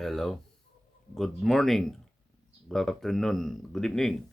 Hello. Good morning. Good afternoon. Good evening.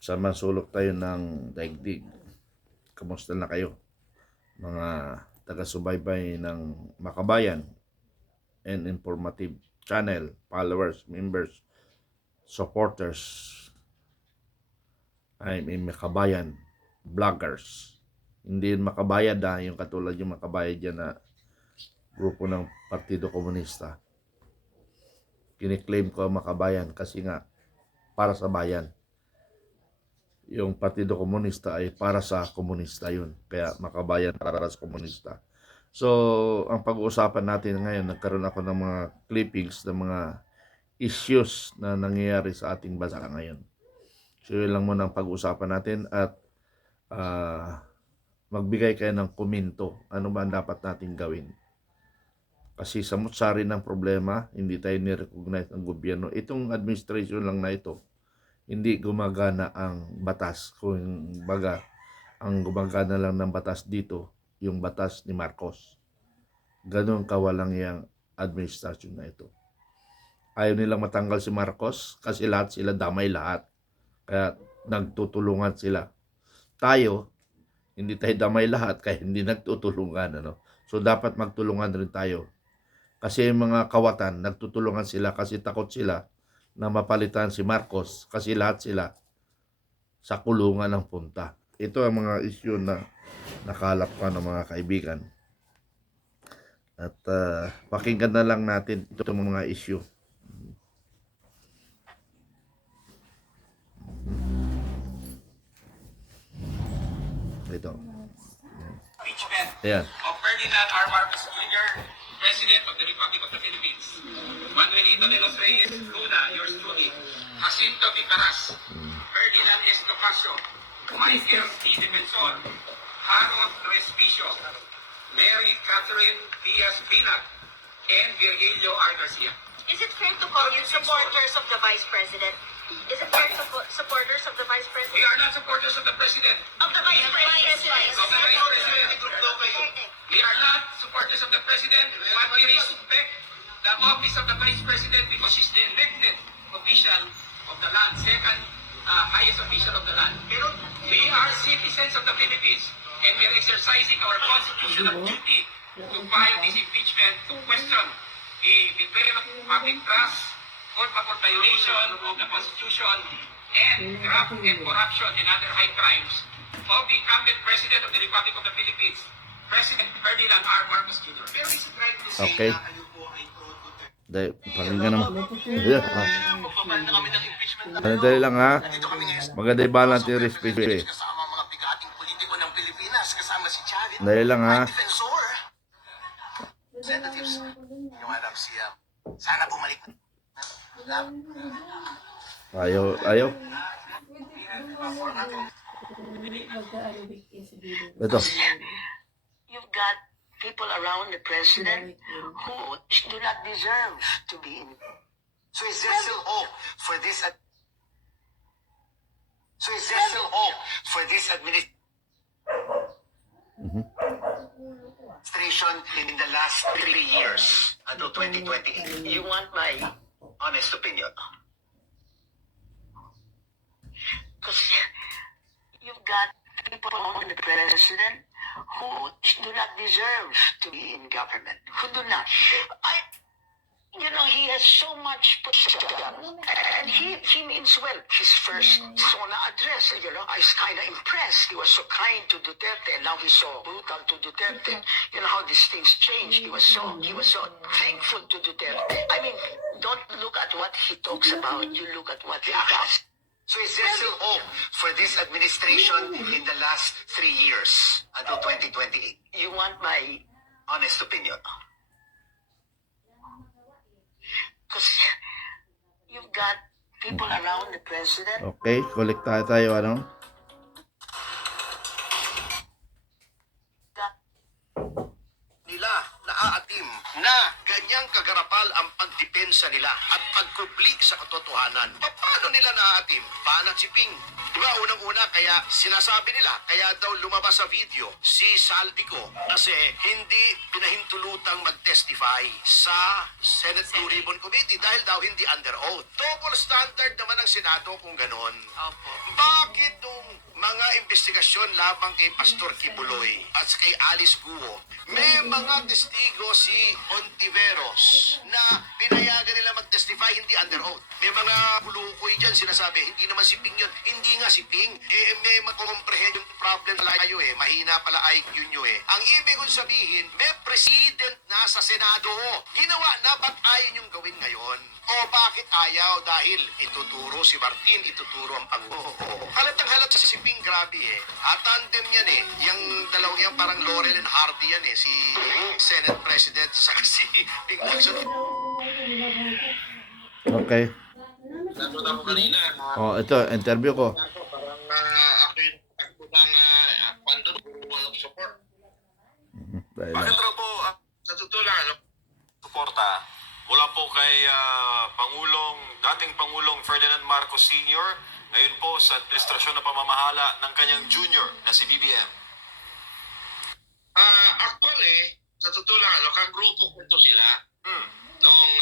Sama sulok tayo ng daigdig. Kamusta na kayo? Mga taga-subaybay ng Makabayan and Informative Channel, followers, members, supporters. I'm in Makabayan, vloggers. Hindi yun makabayad yung katulad yung makabayad dyan na grupo ng Partido Komunista. Kiniklaim ko ang Makabayan kasi nga para sa bayan. Yung Partido Komunista ay para sa komunista yun. Kaya Makabayan para sa komunista. So, ang pag-uusapan natin ngayon, nagkaroon ako ng mga clippings ng mga issues na nangyayari sa ating bansa ngayon. So, yun lang muna ang pag-uusapan natin at magbigay kayo ng komento. Ano ba ang dapat natin gawin? Kasi samot-sari ng problema, hindi tayo ni-recognize ng gobyerno. Itong administration lang na ito, hindi gumagana ang batas. Kung baga, ang gumagana lang ng batas dito, yung batas ni Marcos. Ganun kawalang yung administration na ito. Ayaw nilang matanggal si Marcos kasi lahat sila damay lahat. Kaya nagtutulungan sila. Tayo, hindi tayo damay lahat kaya hindi nagtutulungan. So dapat magtulungan rin tayo. Kasi yung mga kawatan, nagtutulungan sila kasi takot sila na mapalitan si Marcos kasi lahat sila sa kulungan ng punta. Ito ang mga issue na nakalap ko ng mga kaibigan. At pakinggan na lang natin itong mga issue. Ito. Impeachment Ayan. of Ferdinand R. Marcos Jr., President of the Republic of the Philippines. Manuelito de los Reyes Luna, yours truly. Jacinto Vicaras, Ferdinand Estocasio, Michael T. Defensor, Harold Respicio, Mary Catherine Diaz Binag, and Virgilio R. Garcia. Is it fair to call you supporters of the Vice President? Is it fair to supporters of the Vice We President? are not supporters of the President. Of the Vice President. Of the Vice President. We are not supporters of the President, but we respect the office of the Vice President because she's the elected official of the land, second highest official of the land. We are citizens of the Philippines and we are exercising our constitutional duty to file this impeachment to question the public trust, corporate violation of the Constitution, and graft and corruption and other high crimes of the incumbent President of the Republic of the Philippines, President Ferdinand R. Marcos Jr. Pero is it right to say Okay. na kayo po ay Dahil, pakinggan naman. Ayan. magpapal na kami ng impeachment na Dali lang ha. nandito kami ngayon sa Maganda i-balance yung respeto eh. kasama ang mga bigating politiko ng Pilipinas, kasama si Chavit, Dali lang ha. Defensor, Representatives, yung Madam Siam. Sana bumalik. Ayaw. Ito. You've got people around the president who do not deserve to be in. So is there still hope for this? So is there still hope for this administration in the last 3 years until 2028? You want my Honest opinion. because you've got people around the president who do not deserve to be in government. Who do not. He has so much potential. And he means well. His first SONA address, I was kind of impressed. He was so kind to Duterte, and now he's so brutal to Duterte. You know how these things change. He was so thankful to Duterte. I mean, don't look at what he talks about. You look at what he does. So is there still hope for this administration in the last 3 years until 2028? You want my Honest opinion. because you've got people around the president Okay, kolekta tayo ano. nila naaatim na ganyang kagarapal ang pagdepensa nila at pagkubli sa katotohanan. Paano nila naaatim? Banat si Ping. Diba, unang-una, kaya sinasabi nila, kaya daw lumabas sa video si Saldico kasi hindi pinahinto pinahintulutang mag-testify sa Senate Blue Ribbon Committee dahil daw hindi under oath. Double standard naman ng Senado kung ganon. Opo. Bakit nung mga investigasyon labang kay Pastor Kibuloy at kay Alice Guo, may mga testigo si Ontiveros na pinayagan nila mag-testify hindi under oath? May mga kulukoy dyan sinasabi, hindi naman si Ping yun. Hindi nga si Ping. May makomprehend yung problem sa layo Mahina pala IQ nyo Ang ibig kong sabihin, may president na sa Senado. Ginawa na, ba't ayaw nyong gawin ngayon? O bakit ayaw? Dahil ituturo si Martin, ituturo ang Pangulo. Halatang halat si Ping, grabe At tandem yan Yung dalawang yan parang Laurel and Hardy yan si Senate President sa si Ping Lacson. Okay. Nanood ako kanina. Oh, ito, interview ko. Parang ako yung takbang kwando, puro walang support. Dahil- Bakit raw po Sa totoo lang, suporta mula po kay dating Pangulong Ferdinand Marcos Sr. ngayon po sa administrasyon na pamamahala ng kanyang junior na si BBM? actually, sa totoo lang, kagrupo ko ito sila. Noong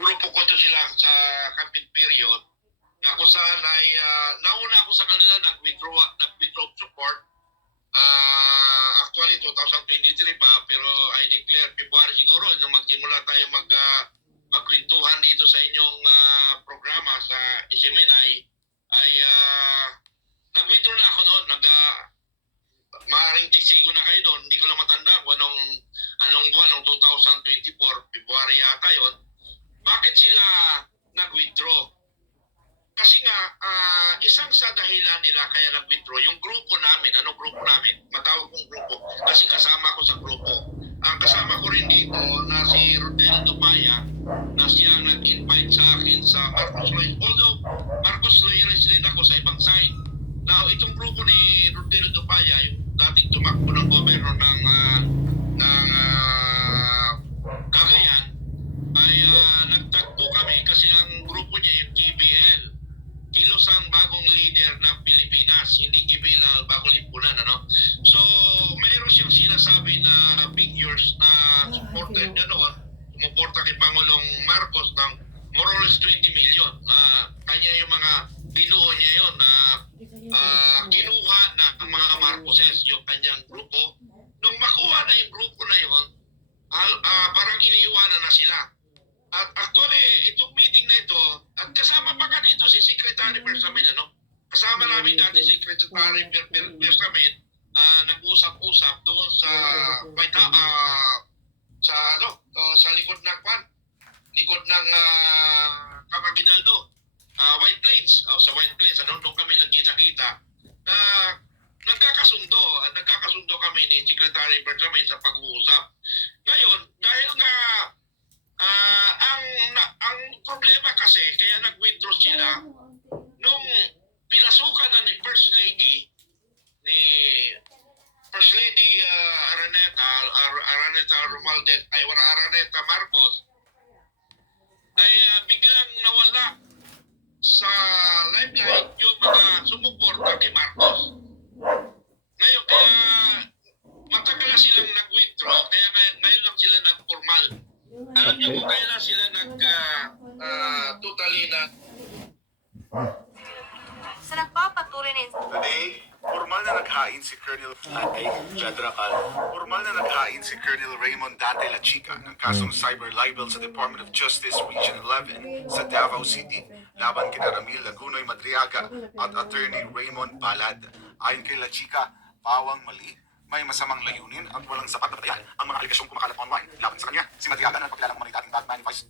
grupo ko ito sila sa campaign period na kung saan ay nauna ako sa kanila nag-withdraw of support. Actually 2023 pa pero I declare February siguro nung magsimula tayo magkwentuhan dito sa inyong programa sa Isimenay ay nag-withdraw na ako noon. Maaaring tiksigo na kayo doon. Hindi ko lang matanda kung anong buwan ng 2024, February yata yun. Bakit sila nag-withdraw? Kasi nga, isang sa dahilan nila kaya nag-withdraw, yung grupo namin, grupo namin? Matawag kong grupo, kasi kasama ko sa grupo. Ang kasama ko rin dito na si Rodel Dupaya, na siya nag-invite sa akin sa Marcos Loy. Although, Marcos loyalist rin ako sa ibang side. Now, itong grupo ni Rodel Dupaya, yung dating tumakbo ng gobyerno ng Cagayan, ay nagtagpo kami kasi ang grupo niya yung KBL. Kilos ang bagong leader ng Pilipinas, hindi KBL, bagong lipunan. So, mayroon siyang sinasabi na figures na supported niya noon, sumuporta kay Pangulong Marcos ng more or less 20 million. Kanya yung mga binuo niya yun na kinuha na ang mga Marcoses, yung kanyang grupo. Nung makuha na yung grupo na yun, parang iniiwanan na sila. At actually, itong meeting na ito, at kasama pa ka dito si Secretary Bersamin, Kasama namin dati si Secretary Bersamin, nag-usap-usap doon sa sa likod ng likod ng Camaguinaldo, White Plains. Sa White Plains, doon kami nagkita-kita. Nagkakasundo kami ni Secretary Bersamin sa pag-uusap. Ngayon, dahil nga ang problema kasi kaya nag-withdraw sila nung pinasukan na ni First Lady Araneta Marcos ay biglang nawala sa limelight yung mga sumuporta kay Marcos. Ngayon kaya matagal na silang nag-withdraw kaya ngayon lang sila nag-formal. Alam niyo kung kailan sila totally na Sa nagpapatuloy na Today, formal na naghain si Colonel si Colonel Raymond Dante La Chica ng kasong cyber libel sa Department of Justice Region 11 sa Davao City laban kina Ramil Lagunoy Madriaga at Attorney Raymond Balad. Ayon kay La Chica, pawang mali, may masamang layunin at walang sapat na batayan ang mga aligasyong kumakalat online. Laban sa kanya, si Madriaga na nagpakilalang mga dating Batman Vice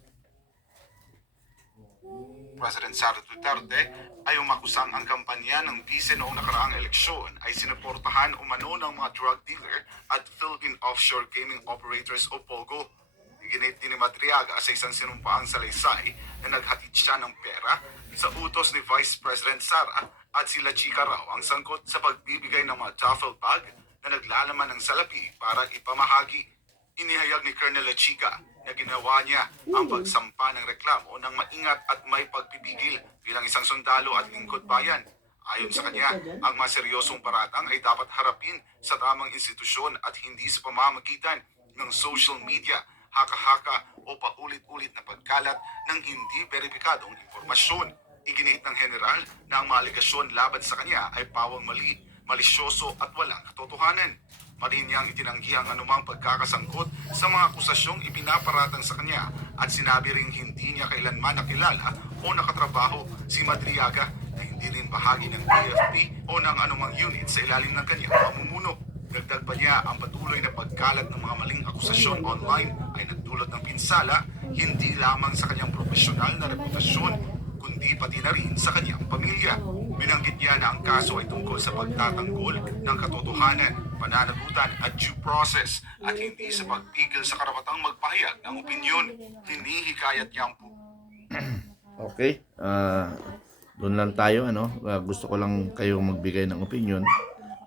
President Sara Duterte ay umakusang ang kampanya ng vice noong nakaraang eleksyon ay sinuportahan umano ng mga drug dealer at Philippine Offshore Gaming Operators o POGO. Iginit din ni Madriaga sa isang sinumpaang salaysay na naghatid siya ng pera sa utos ni Vice President Sara at sila Chica raw ang sangkot sa pagbibigay ng mga duffel bag na naglalaman ng salapi para ipamahagi. Inihayag ni Colonel La Chica na ginawa niya ang pagsampa ng reklamo ng maingat at may pagpipigil bilang isang sundalo at lingkod bayan. Ayon sa kanya, ang mas seryosong paratang ay dapat harapin sa tamang institusyon at hindi sa pamamagitan ng social media, haka-haka o paulit-ulit na pagkalat ng hindi beripikadong impormasyon. Iginiit ng general na ang mga aligasyon laban sa kanya ay pawang mali, malisyoso at walang katotohanan. Marin niyang itinanggi ang anumang pagkakasangkot sa mga akusasyong ipinaparatang sa kanya at sinabi ring hindi niya kailanman nakilala o nakatrabaho si Madriaga na hindi rin bahagi ng PFP o ng anumang unit sa ilalim ng kanyang pamumuno. Dagdag pa niya ang patuloy na pagkalat ng mga maling akusasyon online ay nagdulot ng pinsala hindi lamang sa kanyang profesional na reputasyon kundi pati na rin sa kanyang pamilya. Binanggit niya na ang kaso ay tungkol sa pagtatanggol ng katotohanan, pananagutan at due process at hindi sa pagpigil sa karapatang magpahayag ng opinyon. Hinihikayat niya ang Okay, doon lang tayo, ano. Gusto ko lang kayong magbigay ng opinion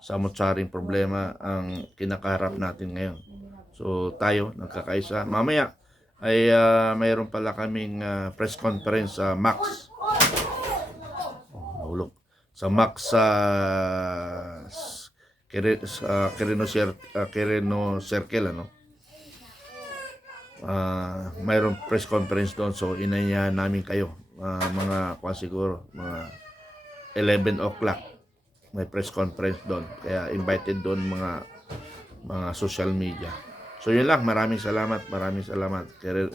sa mutsaring problema ang kinakaharap natin ngayon. So tayo, nagkakaisa. Mamaya ay mayroon pala kaming press conference sa Max. Nahulog. Sa Max sa Quirino Circle, ano. Mayroong press conference doon, so inayahan namin kayo, mga siguro mga 11 o'clock may press conference doon, kaya invited doon mga social media. So yun lang, maraming salamat kaya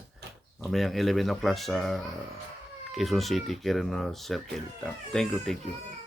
mamayang 11 o'clock sa Quezon City, Quirino Circle. Thank you.